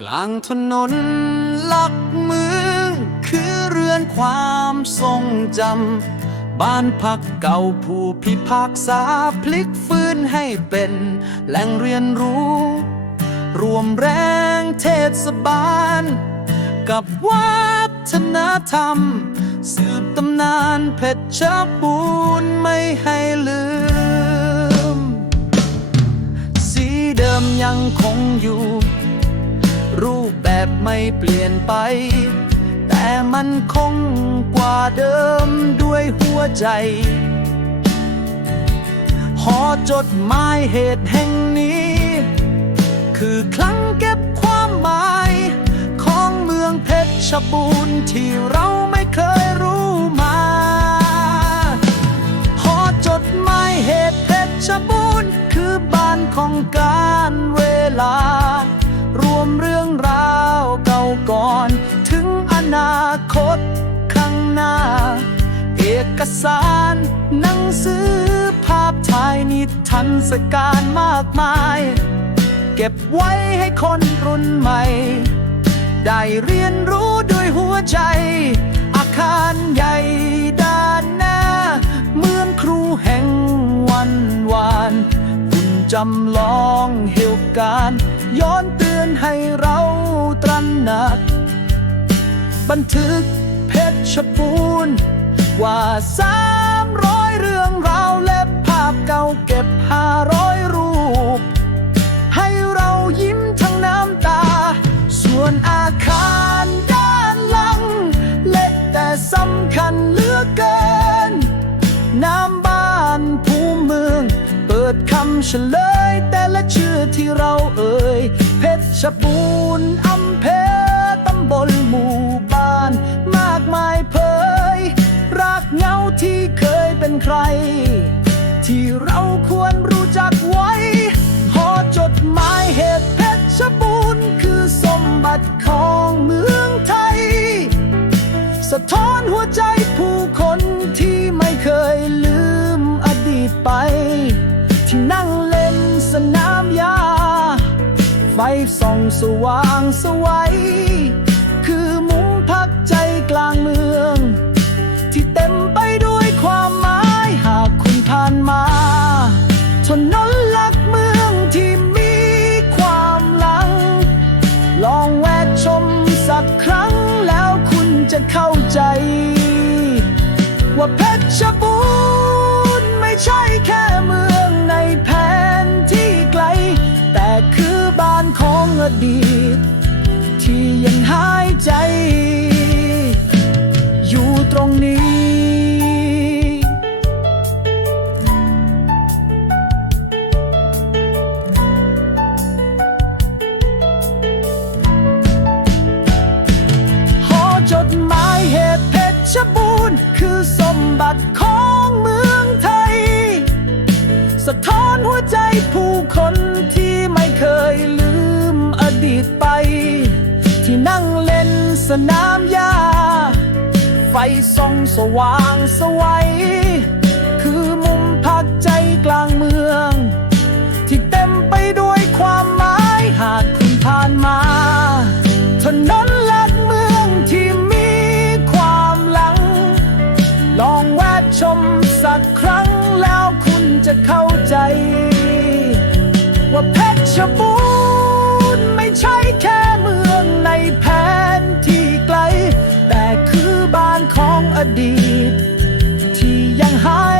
กลางถนนหลักเมืองคือเรือนความทรงจำ บ้านพักเก่าผู้พิพากษาพลิกฟื้นให้เป็นแหล่งเรียนรู้ รวมแรงเทศบาล กับวัฒนธรรม สืบตำนานเพชรบูรณ์ไม่ให้ลืม ไม่เปลี่ยนไป แต่มันคงกว่าเดิมด้วยหัวใจ หอจดหมายเหตุแห่งนี้ คือคลังเก็บความหมาย ของเมืองเพชรบูรณ์ที่เราไม่เคยรู้มา หอจดหมายเหตุเพชรบูรณ์คือบ้านของการเวลา รวมเรื่องราวเก่าก่อน ถึงอนาคตข้างหน้า เอกสารหนังสือภาพถ่ายนิทรรศการมากมาย เก็บไว้ให้คนรุ่นใหม่ ได้เรียนรู้ด้วยหัวใจ อาคารใหญ่ด้านหน้า เมืองครูแห่งวันวานหุ่นจำลองเหตุการณ์ย้อน ให้เราตระหนัก บันทึกเพชรบูรณ์กว่าสามร้อยเรื่องราวและภาพเก่าเก็บห้าร้อยรูป ให้เรายิ้มทั้งน้ำตา ส่วนอาคารด้านหลัง เล็กแต่สำคัญเหลือเกิน น้ำบ้านผู้เมือง เปิดคำเฉลย แต่ละชื่อที่เราเอ่ย ชบูรณ์อำเภอตำบลหมู่บ้าน มากมายเผยรากเหงาที่เคยเป็นใคร ที่เราควรรู้จักไว้ หอจดหมายเหตุเพชรบูรณ์คือสมบัติของเมืองไทย สะท้อนหัวใจผู้คนที่ไม่เคยลืมอดีตไป ที่นั่ง ฟส่องสว่างสวัยคือมุมพักใจกลางเมือง ที่เต็มไปด้วยความหมายหากคุณผ่านมาถนนหลักเมืองที่มีความหลัง ลองแวะชมสักครั้งแล้วคุณจะเข้าใจ ว่าเพชรบูรณ์ไม่ใช่ อดีต ที่ยังหายใจ อยู่ตรงนี้ หอจดหมายเหตุเพชรบูรณ์ คือสมบัติของเมืองไทย สะท้อนหัวใจผู้คนที่ สนามหญ้า ไฟส่องสว่างสวัย คือมุมพักใจกลางเมือง ที่เต็มไปด้วยความหมายหากคุณผ่านมา ถนนหลักเมืองที่มีความหลัง ลองแวะชมสักครั้งแล้วคุณจะเข้าใจ ว่าเพชรบูรณ์ไม่ใช่แค่ อดีต ที่ยังหาย